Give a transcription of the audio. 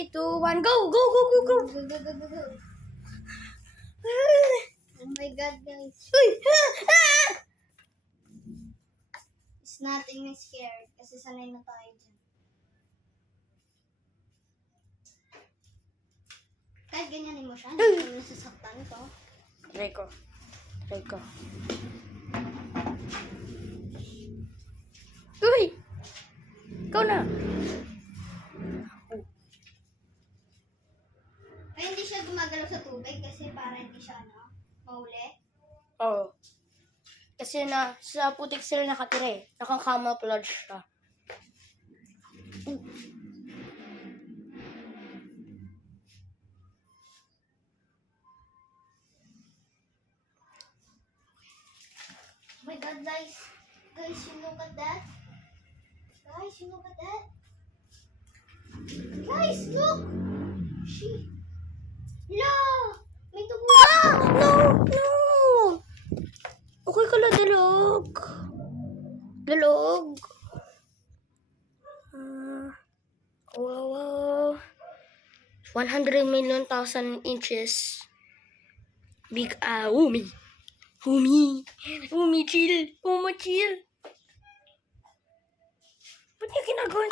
3, 2, 1, go! Go, go, go, go! Go, go, go, go, go. Oh my God, guys. Uy! It's nothing na scared kasi sanay na tayo dyan. Kahit ganyanin mo siya, hindi mo nasasaktan ito. Try ko. Uy! Ikaw na. Ay, hindi siya gumagalaw sa tubig kasi para hindi siya, mahuli. Oo. Kasi sa putik sila nakatira eh. Nakang-camouflage siya. Oh my God, guys. Guys, you look at that. Guys, you look at that. Guys, look! She. La! May tubo. No! No! Okay ka lang, dalog. Dalog. Wow. 100 million thousand inches. Big Umi. Umi, chill. Chill. Ba't niya ginagawa